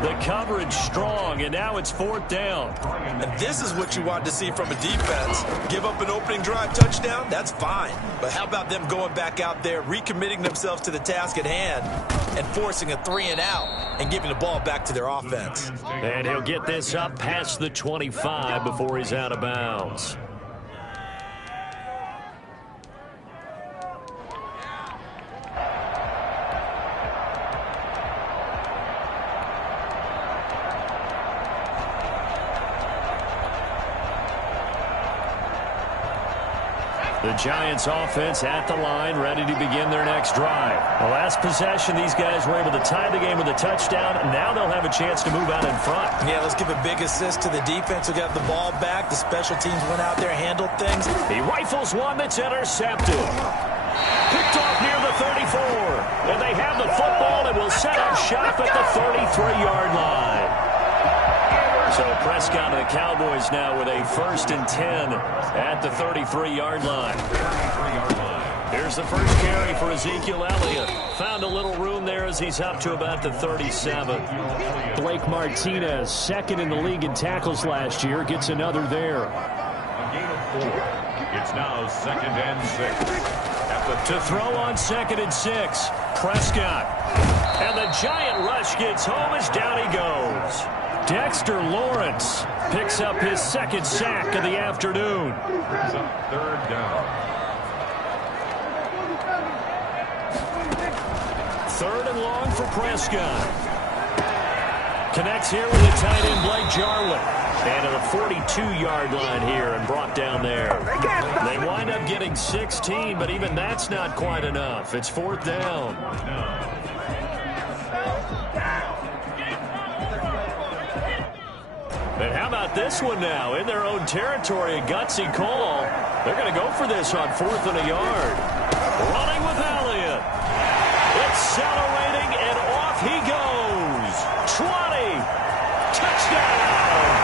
The coverage strong, and now it's 4th down. And this is what you want to see from a defense. Give up an opening drive touchdown, that's fine. But how about them going back out there, recommitting themselves to the task at hand, and forcing a 3-and-out and giving the ball back to their offense. And he'll get this up past the 25 before he's out of bounds. The Giants offense at the line, ready to begin their next drive. The last possession, these guys were able to tie the game with a touchdown. Now they'll have a chance to move out in front. Yeah, let's give a big assist to the defense who got the ball back. The special teams went out there, handled things. He rifles one that's intercepted. Picked off near the 34. And they have the football and will set up shop at the 33-yard line. So Prescott and the Cowboys now with a 1st and 10 at the 33-yard line. Here's the first carry for Ezekiel Elliott. Found a little room there as he's up to about the 37. Blake Martinez, 2nd in the league in tackles last year, gets another there. A gain of 4. It's now 2nd and 6. To throw on 2nd and 6, Prescott. And the giant rush gets home as down he goes. Dexter Lawrence picks up his 2nd sack of the afternoon. Brings up 3rd down. 3rd and long for Prescott. Connects here with the tight end Blake Jarwin. And to the 42-yard line here and brought down there. They wind up getting 16, but even that's not quite enough. It's 4th down. And how about this one now? In their own territory, a gutsy call. They're going to go for this on 4th and a yard. Running with Elliott. Accelerating, and off he goes. 20. Touchdown,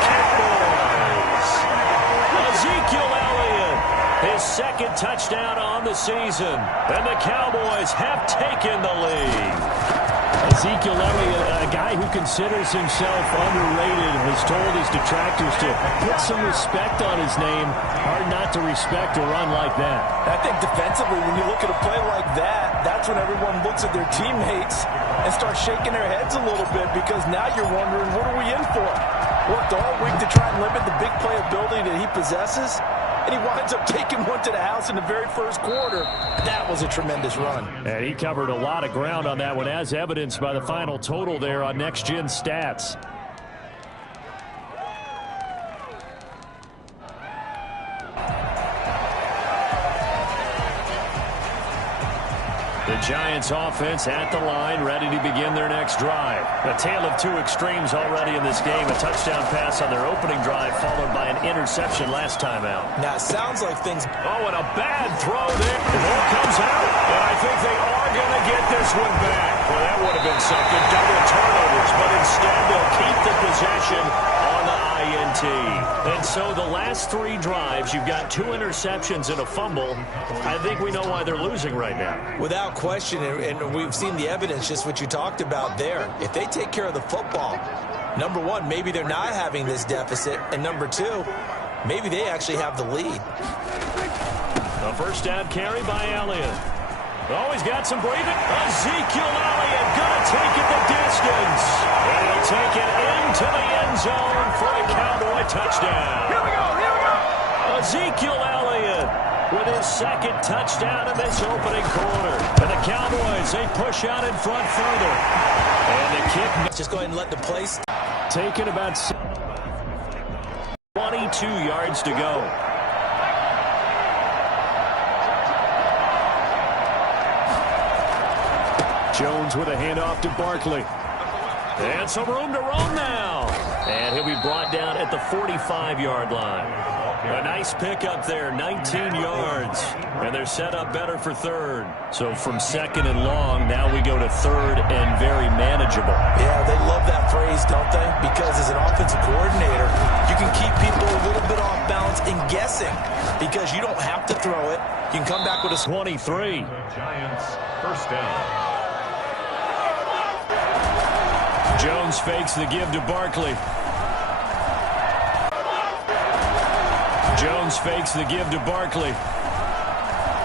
Cowboys. Ezekiel Elliott, his 2nd touchdown on the season. And the Cowboys have taken the lead. Ezekiel Elliott, a guy who considers himself underrated, has told his detractors to put some respect on his name. Hard not to respect a run like that. I think defensively, when you look at a play like that, that's when everyone looks at their teammates and starts shaking their heads a little bit, because now you're wondering, what are we in for? Worked all week to try and limit the big play ability that he possesses, and he winds up taking one to the house in the very first quarter. That was a tremendous run. And he covered a lot of ground on that one, as evidenced by the final total there on Next Gen Stats. The Giants offense at the line, ready to begin their next drive. A tale of 2 extremes already in this game. A touchdown pass on their opening drive, followed by an interception last time out. Now, it sounds like things... Oh, and a bad throw there. The ball comes out, and I think they are going to get this one back. Well, that would have been something. Double turnovers, but instead they'll keep the possession on the INT. And so the last 3 drives, you've got 2 interceptions and a fumble. I think we know why they're losing right now. Without question, and we've seen the evidence, just what you talked about there. If they take care of the football, number 1, maybe they're not having this deficit, and number 2, maybe they actually have the lead. A first down carry by Elliott. Oh, he's got some breathing. Ezekiel Elliott gonna take it the distance. And he'll take it into the end zone for a Cowboy touchdown. Here we go, here we go. Ezekiel Elliott with his 2nd touchdown in this opening quarter. And the Cowboys, they push out in front further. And the kick. Just go ahead and let the play Taken about 22 yards to go. Jones with a handoff to Barkley. And some room to roam now. And he'll be brought down at the 45-yard line. A nice pickup there, 19 yards. And they're set up better for 3rd. So from 2nd and long, now we go to 3rd and very manageable. Yeah, they love that phrase, don't they? Because as an offensive coordinator, you can keep people a little bit off balance and guessing, because you don't have to throw it. You can come back with a 23. Giants, first down. Jones fakes the give to Barkley. Jones fakes the give to Barkley.